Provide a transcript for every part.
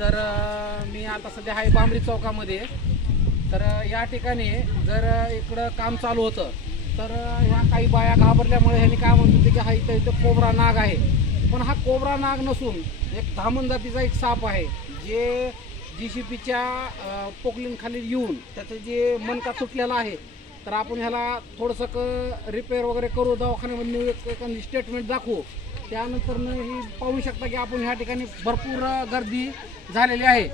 तर मी आता सध्या आहे बांबरी चौकामध्ये. तर या ठिकाणी जर इकडं काम चालू होतं तर ह्या काही बाया घाबरल्यामुळे ह्यांनी काय म्हणत होते की हा इथं कोबरा नाग आहे. पण हा कोबरा नाग नसून एक धामण जातीचा एक साप आहे, जे JCBच्या पोकलिनखाली येऊन त्याचं जे मणका तुटलेला आहे. तर आपण ह्याला थोडंसं रिपेअर वगैरे करू, दवाखान्यामध्ये एखादी स्टेटमेंट दाखवू. त्यानंतर ही पाहू शकता की आपण ह्या ठिकाणी भरपूर गर्दी झालेली आहे.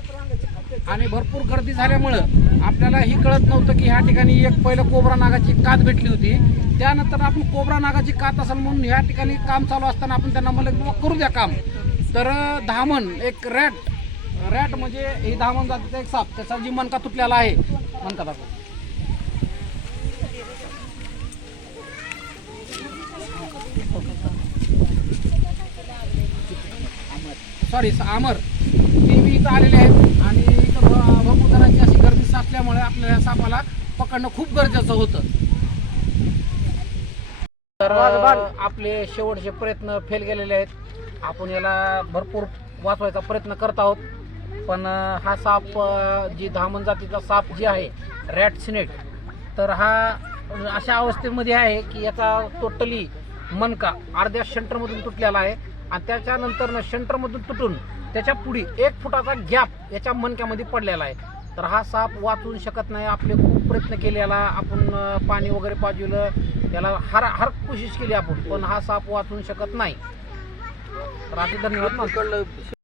आणि भरपूर गर्दी झाल्यामुळं आपल्याला ही कळत नव्हतं की ह्या ठिकाणी एक पहिलं कोबरा नागाची कात भेटली होती. त्यानंतर आपण कोबरा नागाची कात असेल म्हणून ह्या ठिकाणी काम चालू असताना आपण त्यांना म्हणलं की करू द्या काम. तर धामण एक रॅट म्हणजे ही धामण जातीचा एक साप, त्याचा जी मणका तुटलेला आहे, मणका दाखव. सॉरी आमर, ते मी इथं आलेले आहेत आणि इथं भरपूर जणांची अशी गर्दी साचल्यामुळे आपल्याला या सापाला पकडणं खूप गरजेचं होतं. तर आपले शेवटचे प्रयत्न फेल गेलेले आहेत. आपण याला भरपूर वाचवायचा प्रयत्न करत आहोत. पण हा साप जी धामण जातीचा साप जी आहे, रॅट स्नेक, तर हा अशा अवस्थेमध्ये आहे की याचा टोटली मणका अर्ध्या शंटरमधून तुटलेला आहे. आणि त्याच्यानंतर शंटरमधून तुटून त्याच्या पुढे 1 फुटाचा गॅप याच्या मणक्यामध्ये पडलेला आहे. तर हा साप वाचवू शकत नाही. आपले खूप प्रयत्न केले, याला आपण पाणी वगैरे पाजवलं, त्याला हर कोशिश केली आपण, पण हा साप वाचवू शकत नाही. तर असे धन्यवाद.